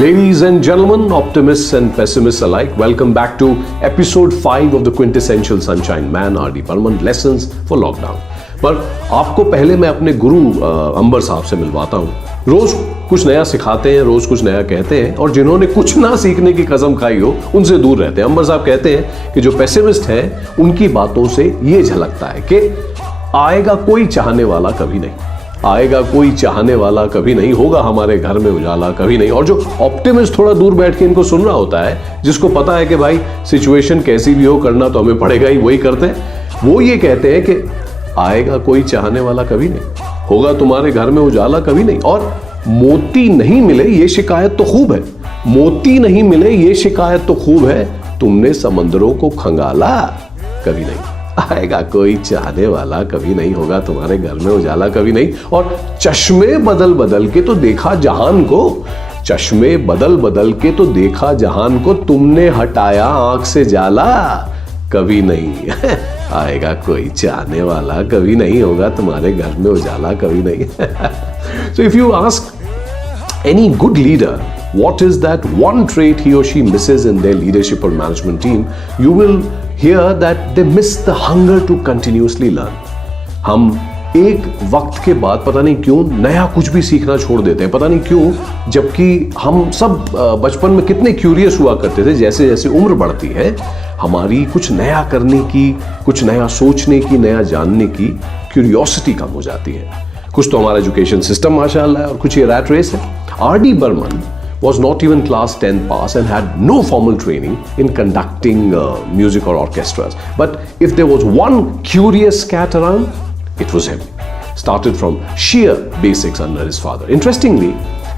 Ladies and gentlemen, optimists and pessimists alike, welcome back to episode 5 of the quintessential Sunshine Man, R.D. Burman, Lessons for Lockdown. पर आपको पहले मैं अपने गुरु अंबर साहब से मिलवाता हूँ। रोज कुछ नया सिखाते हैं, रोज कुछ नया कहते हैं, और जिन्होंने कुछ ना सीखने की कसम खाई हो उनसे दूर रहते हैं। अंबर साहब कहते हैं कि जो पेसिमिस्ट हैं उनकी बातों से ये झलकता है कि आएगा कोई चाहने वाला कभी नहीं, आएगा कोई चाहने वाला कभी नहीं, होगा हमारे घर में उजाला कभी नहीं। और जो ऑप्टिमिस्ट थोड़ा दूर बैठ के इनको सुन रहा होता है, जिसको पता है कि भाई सिचुएशन कैसी भी हो करना तो हमें पड़ेगा ही, वही करते हैं। वो ये कहते हैं कि आएगा कोई चाहने वाला कभी नहीं, होगा तुम्हारे घर में उजाला कभी नहीं। और मोती नहीं मिले ये शिकायत तो खूब है, मोती नहीं मिले ये शिकायत तो खूब है, तुमने समंदरों को खंगाला कभी नहीं, आएगा कोई चाहने वाला कभी नहीं, होगा तुम्हारे घर में उजाला कभी नहीं। और चश्मे बदल बदल के तो देखा जहान को, चश्मे बदल बदल के तो देखा जहान को, तुमने हटाया आंख से जाला कभी नहीं, आएगा कोई चाहने वाला कभी नहीं, होगा तुम्हारे घर में उजाला कभी नहीं। So if you ask any good leader what is that one trait he or she misses in their leadership or management team, you will hear that they miss the hunger to continuously learn. हम एक वक्त के बाद पता नहीं क्यों नया कुछ भी सीखना छोड़ देते हैं, पता नहीं क्यों, जबकि हम सब बचपन में कितने क्यूरियस हुआ करते थे। जैसे जैसे उम्र बढ़ती है हमारी कुछ नया करने की, कुछ नया सोचने की, नया जानने की क्यूरियोसिटी कम हो जाती है। कुछ तो हमारा एजुकेशन सिस्टम माशाअल्लाह है और कुछ ये रैट रेस है। R.D. Burman was not even class 10 pass and had no formal training in conducting music or orchestras. But if there was one curious cat around, it was him. Started from sheer basics under his father. Interestingly,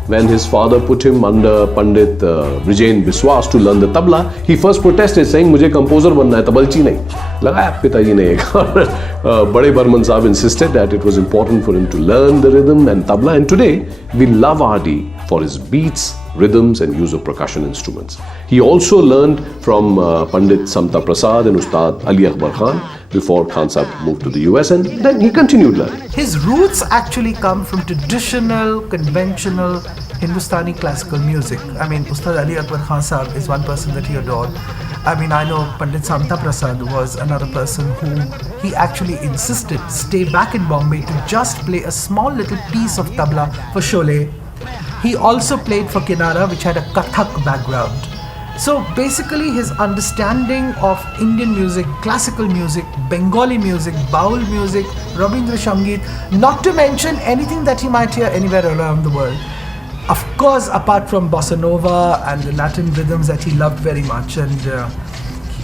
when his father put him under Pandit Brijen Biswas to learn the tabla, he first protested saying मुझे composer बनना है, तबलची नहीं। लगाया पिताजी ने एक और बड़े बर्मन साहब insisted that it was important for him to learn the rhythm and tabla, and today we love R.D. for his beats, rhythms and use of percussion instruments. He also learned from Pandit Samta Prasad and Ustad Ali Akbar Khan before Khan Sahib moved to the US, and then he continued learning. His roots actually come from traditional, conventional Hindustani classical music. I mean, Ustad Ali Akbar Khan Sahib is one person that he adored. I mean, I know Pandit Samta Prasad was another person who he actually insisted stay back in Bombay to just play a small little piece of tabla for Sholay. He also played for Kinara, which had a Kathak background. So basically his understanding of Indian music, classical music, Bengali music, Baul music, Rabindra Sangeet, not to mention anything that he might hear anywhere around the world. Of course, apart from bossa nova and the Latin rhythms that he loved very much, and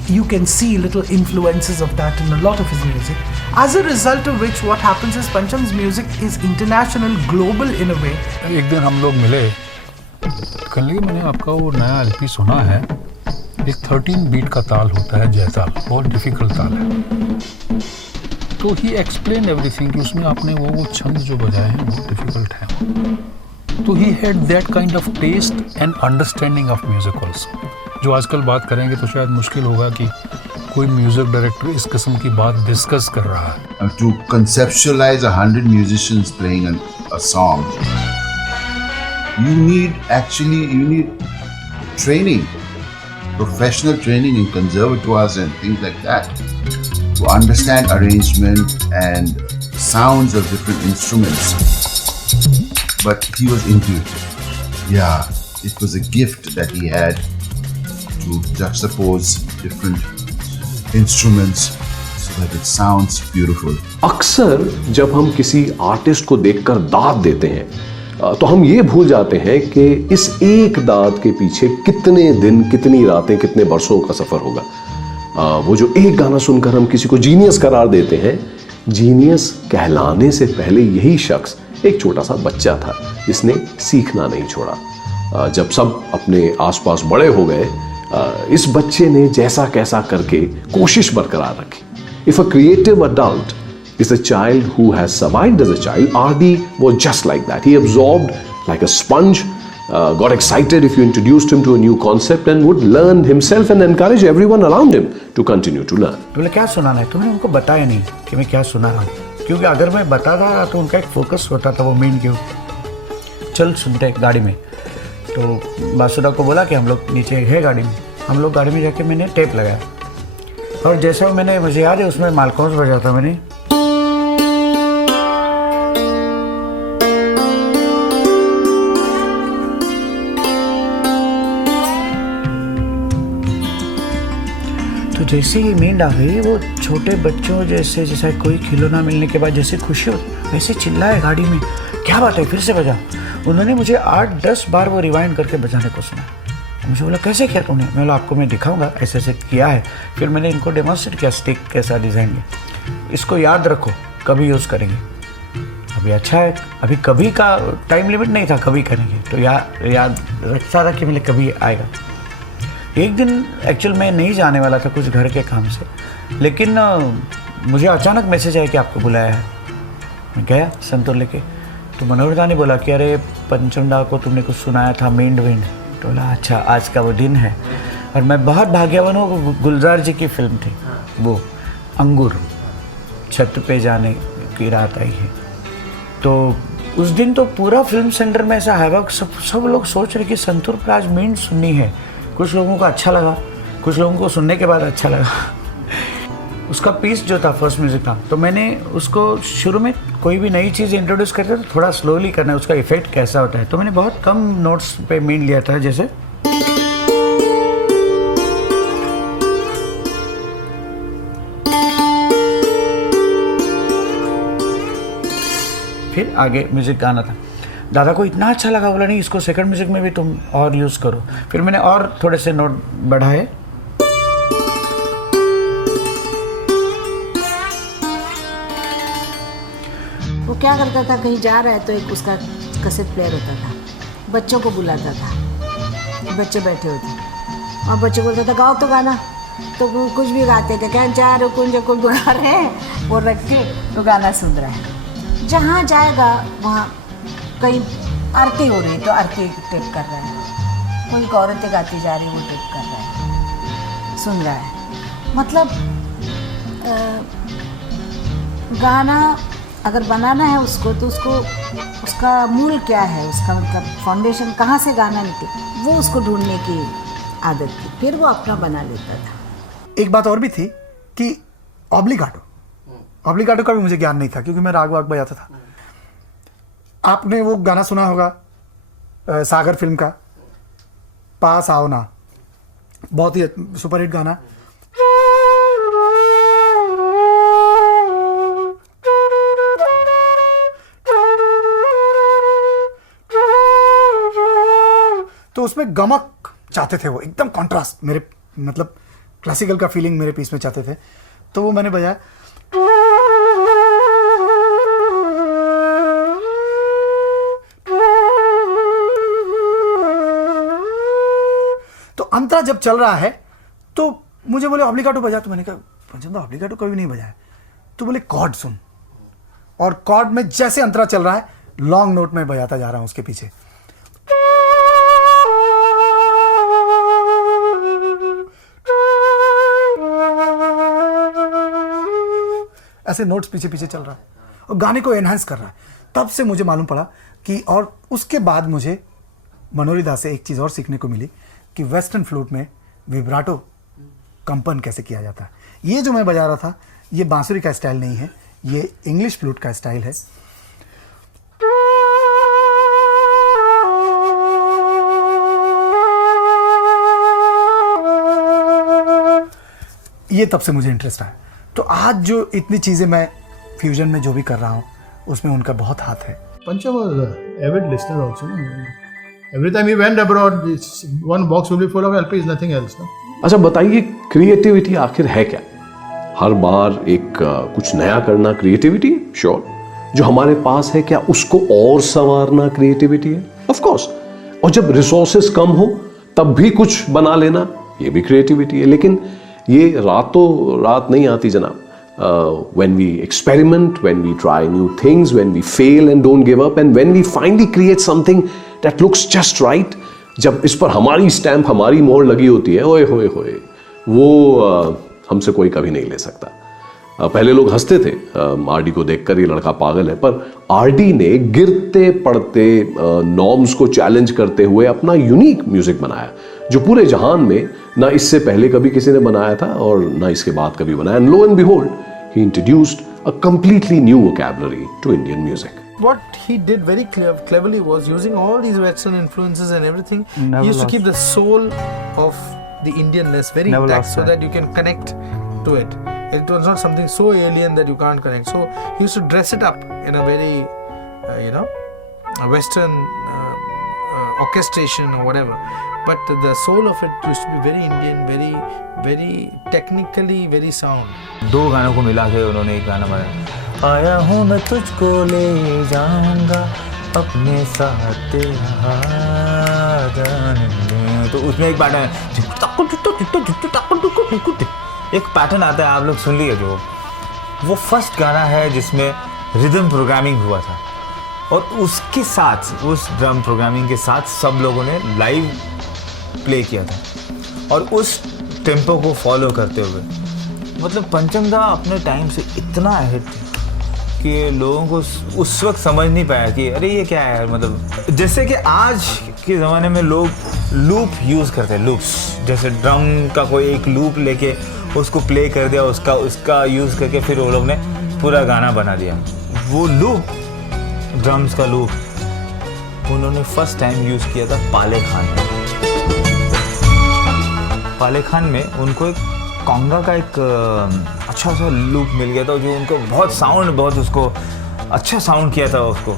you can see little influences of that in a lot of his music. As a result of which, what happens is Pancham's music is international, global in a way. एक दिन हम लोग मिले, कल ही मैंने आपका वो नया LP सुना है। एक 13 बीट का ताल होता है, जयताल, बहुत डिफिकल्ट ताल है। तो ही एक्सप्लेन एवरीथिंग कि उसमें आपने वो छंद जो बजाए हैं बहुत डिफिकल्ट है। तो he had that kind of taste and understanding of music also, जो आजकल बात करेंगे तो शायद मुश्किल होगा कि कोई म्यूजिक डायरेक्टर इस किस्म की बात डिस्कस कर रहा है। To conceptualize 100 musicians playing a song, you need training, professional training in conservatoires and things like that, to understand arrangement and sounds of different instruments. But he was intuitive. Yeah, it was a gift that he had to juxtapose different instruments so that it sounds beautiful. अक्सर जब हम किसी artist को देखकर दाद देते हैं तो हम ये भूल जाते हैं कि इस एक दाद के पीछे कितने दिन, कितनी रातें, कितने बरसों का सफर होगा। वो जो एक गाना सुनकर हम किसी को जीनियस करार देते हैं, जीनियस कहलाने से पहले यही शख्स एक छोटा सा बच्चा था जिसने सीखना नहीं छोड़ा। जब सब अपने आसपास बड़े हो गए, इस बच्चे ने जैसा कैसा करके कोशिश बरकरार रखी। If a creative adult is a child who has survived as a child, R.D. was just like that. He absorbed like a sponge, got excited if you introduced him to a new concept, and would learn himself and encourage everyone around him to continue to learn. तुमने क्या सुनाना है? तुमने उनको बताया नहीं कि मैं क्या सुना रहा हूँ, क्योंकि अगर मैं बताता तो उनका एक फोकस होता था, वो मेन क्यों चल सुनते गाड़ी में। तो बासुदा को बोला कि हम लोग नीचे है गाड़ी में, हम लोग गाड़ी में जाके मैंने टेप लगाया और जैसा मैंने, मुझे याद है उसमें मालकौस बजा था मैंने। तो जैसे ही नींद आ गई, वो छोटे बच्चों जैसे कोई खिलौना मिलने के बाद जैसे खुशी होती वैसे चिल्लाए गाड़ी में, क्या बात है फिर से बजा। उन्होंने मुझे 8-10 बार वो रिवाइंड करके बजाने को सुना। मुझे बोला कैसे किया तूने? मैं बोला आपको मैं दिखाऊंगा, ऐसे ऐसे किया है। फिर मैंने इनको डेमोन्स्ट्रेट किया स्टिक कैसा डिज़ाइन है, इसको याद रखो कभी यूज़ करेंगे। अभी अच्छा है, अभी कभी का टाइम लिमिट नहीं था, कभी करेंगे। तो याद रखता था कि मेरे कभी आएगा। एक दिन एक्चुअल मैं नहीं जाने वाला था कुछ घर के काम से, लेकिन मुझे अचानक मैसेज आया कि आपको बुलाया है। मैं गया संतूर लेके, तो मनोहर दा ने बोला कि अरे पंचमदा को तुमने कुछ सुनाया था मेंड विंड। तो बोला अच्छा आज का वो दिन है। और मैं बहुत भाग्यवान हूँ, गुलजार जी की फिल्म थी वो अंगूर, छत पे जाने की रात आई है। तो उस दिन तो पूरा फिल्म सेंटर में ऐसा है, सब लोग सोच रहे कि संतूर पर आज मेंड सुननी है। कुछ लोगों को अच्छा लगा, कुछ लोगों को सुनने के बाद अच्छा लगा। उसका पीस जो था फर्स्ट म्यूजिक का, तो मैंने उसको शुरू में कोई भी नई चीज़ इंट्रोड्यूस करते तो थोड़ा स्लोली करना है, उसका इफेक्ट कैसा होता है। तो मैंने बहुत कम नोट्स पे मेन लिया था, जैसे फिर आगे म्यूजिक गाना था। दादा को इतना अच्छा लगा, बोला नहीं इसको सेकंड म्यूजिक में भी तुम और यूज़ करो। फिर मैंने और थोड़े से नोट बढ़ाए। वो क्या करता था, कहीं जा रहा है तो एक उसका कैसेट प्लेयर होता था, बच्चों को बुलाता था, बच्चे बैठे होते और बच्चे बोलता था गाओ तो गाना, तो वो कुछ भी गाते थे, क्या चार कुंज कुल गा रहे हैं, वो रख के तो गाना सुन रहा है। जहाँ जाएगा वहाँ कहीं आरती हो रही है तो आरती टेप कर रहा है, कोई औरतें गाती जा रही है वो टेप कर रहा है, सुन रहा है। मतलब गाना अगर बनाना है उसको, तो उसका मूल क्या है, उसका मतलब फाउंडेशन कहाँ से गाना निकले, वो उसको ढूंढने की आदत थी, फिर वो अपना बना लेता था। एक बात और भी थी कि ऑब्लिगाटो का भी मुझे ज्ञान नहीं था, क्योंकि मैं राग वाग बजाता था। आपने वो गाना सुना होगा सागर फिल्म का, पास आओ ना, बहुत ही सुपरहिट गाना। तो उसमें गमक चाहते थे वो, एकदम कॉन्ट्रास्ट, मेरे मतलब क्लासिकल का फीलिंग मेरे पीस में चाहते थे, तो वो मैंने बजाया। तो अंतरा जब चल रहा है तो मुझे बोले ऑब्लिगाटो बजा, तो मैंने कहा पंचमदा ऑब्लिगाटो कभी नहीं बजाया। तो बोले कॉर्ड सुन, और कॉर्ड में जैसे अंतरा चल रहा है लॉन्ग नोट में बजाता जा रहा हूं उसके पीछे। ऐसे नोट्स पीछे पीछे चल रहा है और गाने को एनहांस कर रहा है। तब से मुझे मालूम पड़ा कि, और उसके बाद मुझे मनोहर दा से एक चीज़ और सीखने को मिली कि वेस्टर्न फ्लूट में विब्राटो कंपन कैसे किया जाता है। ये जो मैं बजा रहा था ये बांसुरी का स्टाइल नहीं है, ये इंग्लिश फ्लूट का स्टाइल है। ये तब से मुझे इंटरेस्ट आया। तो आज जो इतनी चीज़ें मैं फ्यूजन में जो भी कर रहा हूँ उसमें उनका बहुत हाथ है। Pancha was an avid listener also. Every time he went abroad, this one box will be full of LPs, nothing else. No? अच्छा बताइए, क्रिएटिविटी आखिर है क्या? हर बार एक कुछ नया करना क्रिएटिविटी है? श्योर। जो हमारे पास है क्या उसको और संवारना क्रिएटिविटी है? Of course. और जब रिसोर्सेस कम हो तब भी कुछ बना लेना, ये भी क्रिएटिविटी है। लेकिन ये रातों रात नहीं आती जनाब। When we experiment, when we try new things, when we fail and don't give up, and when we finally create something that looks just right, जब इस पर हमारी स्टैम्प, हमारी मोहर लगी होती है, ओए होए होए, वो हमसे कोई कभी नहीं ले सकता। पहले लोग हंसते थे आरडी को देखकर, ये लड़का पागल है, पर आरडी ने गिरते पड़ते नॉर्म्स को चैलेंज करते हुए अपना यूनिक म्यूजिक बनाया जो पूरे जहान में ना इससे पहले कभी किसी ने बनाया था और ना इसके बाद कभी बनाया. And lo and behold he introduced a completely new vocabulary to Indian music. What he did very cleverly was using all these Western influences and everything. Never He used to lost. keep the soul of the Indianness very Never intact lost so that. that you can connect to it. It was not something so alien that you can't connect. So he used to dress it up in a very, a Western orchestration or whatever. But the soul of it used to be very Indian, very, very technically very sound. दो गानों को मिला के उन्होंने एक गाना बनाया. आया हूँ मैं तुझको ले जाऊंगा अपने साथ तेरा जाने. तो उसमें एक पैटर्न एक पैटर्न आता है, आप लोग सुन लिए जो वो फर्स्ट गाना है जिसमें रिदम प्रोग्रामिंग हुआ था और उसके साथ उस ड्रम प्रोग्रामिंग के साथ सब लोगों ने लाइव प्ले किया था और उस टेम्पो को फॉलो करते हुए. मतलब पंचम दा अपने टाइम से इतना अहेड थे कि लोगों को उस वक्त समझ नहीं पाया कि अरे ये क्या है. मतलब जैसे कि आज के ज़माने में लोग लूप यूज़ करते हैं, लूप्स, जैसे ड्रम का कोई एक लूप लेके उसको प्ले कर दिया, उसका यूज़ करके फिर वो लोग ने पूरा गाना बना दिया. वो लूप, ड्रम्स का लूप उन्होंने फर्स्ट टाइम यूज़ किया था पाले खान में. पाले खान में उनको एक कॉन्गा का एक अच्छा सा लूप मिल गया था जो उनको बहुत उसको अच्छा साउंड किया था उसको.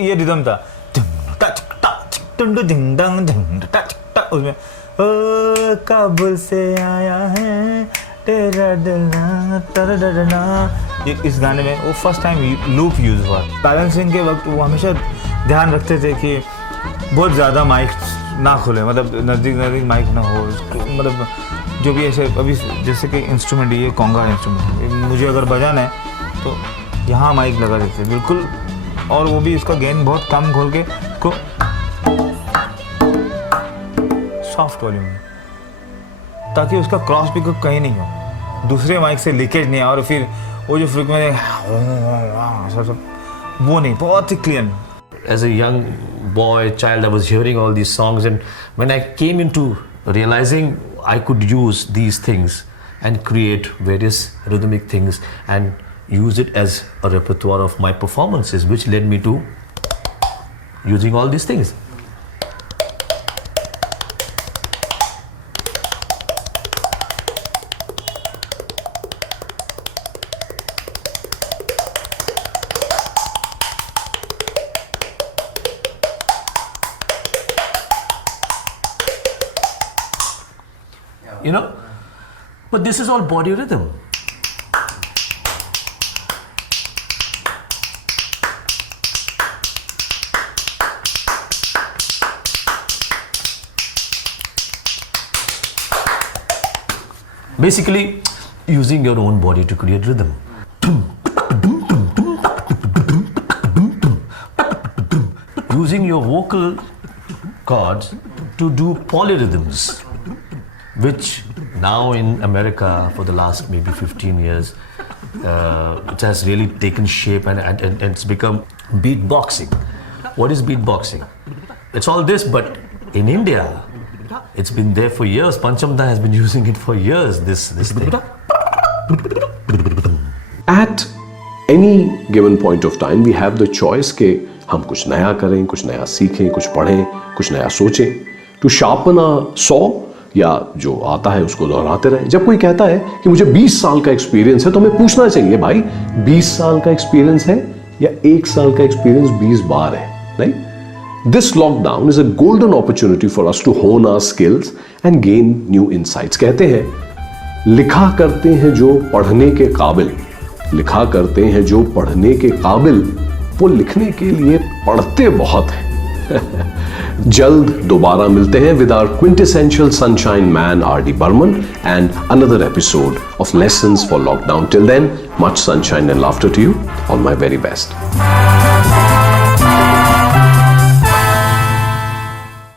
ये रिदम था उसमें काबुल से आया है तेरा दिलना. इस गाने में वो फर्स्ट टाइम लूप यूज़ हुआ. बैलेंसिंग के वक्त वो हमेशा ध्यान रखते थे कि बहुत ज़्यादा माइक ना खुले, मतलब नज़दीक माइक ना हो. मतलब जो भी ऐसे अभी जैसे कि इंस्ट्रूमेंट, ये कॉन्गा इंस्ट्रूमेंट मुझे अगर बजाना है तो यहाँ माइक लगा देते बिल्कुल, और वो भी इसका गेन बहुत कम खोल के इसको सॉफ्ट वॉल्यूम में, ताकि उसका क्रॉस पिकअप कहीं नहीं हो, दूसरे माइक से लीकेज नहीं आए और फिर वो जो फ्रीक्वेंसी वो नहीं, बहुत ही clear. As a young boy, child, I was hearing all these songs, and when I came into realizing I could use these things and create various rhythmic things and use it as a repertoire of my performances, which led me to using all these things. You know, but this is all body rhythm. Basically, using your own body to create rhythm. Using your vocal cords to do polyrhythms, which now in America for the last maybe 15 years, it has really taken shape and it's become beatboxing. What is beatboxing? It's all this, but in India, it's been there for years. Pancham Da has been using it for years, this thing. At any given point of time, we have the choice कि हम कुछ नया करें, कुछ नया सीखें, कुछ पढ़ें, कुछ नया सोचें. To sharpen a saw, या जो आता है उसको दोहराते रहें. जब कोई कहता है कि मुझे 20 साल का एक्सपीरियंस है, तो हमें पूछना चाहिए, भाई 20 साल का एक्सपीरियंस है या 1 साल का एक्सपीरियंस 20 बार है? नहीं. This lockdown is a golden opportunity for us to hone our skills and gain new insights. कहते हैं लिखा करते हैं जो पढ़ने के काबिल, लिखा करते हैं जो पढ़ने के काबिल, वो लिखने के लिए पढ़ते बहुत हैं. जल्द दोबारा मिलते हैं with our quintessential sunshine man R.D. Burman and another episode of Lessons for Lockdown. Till then, much sunshine and laughter to you. All my very best.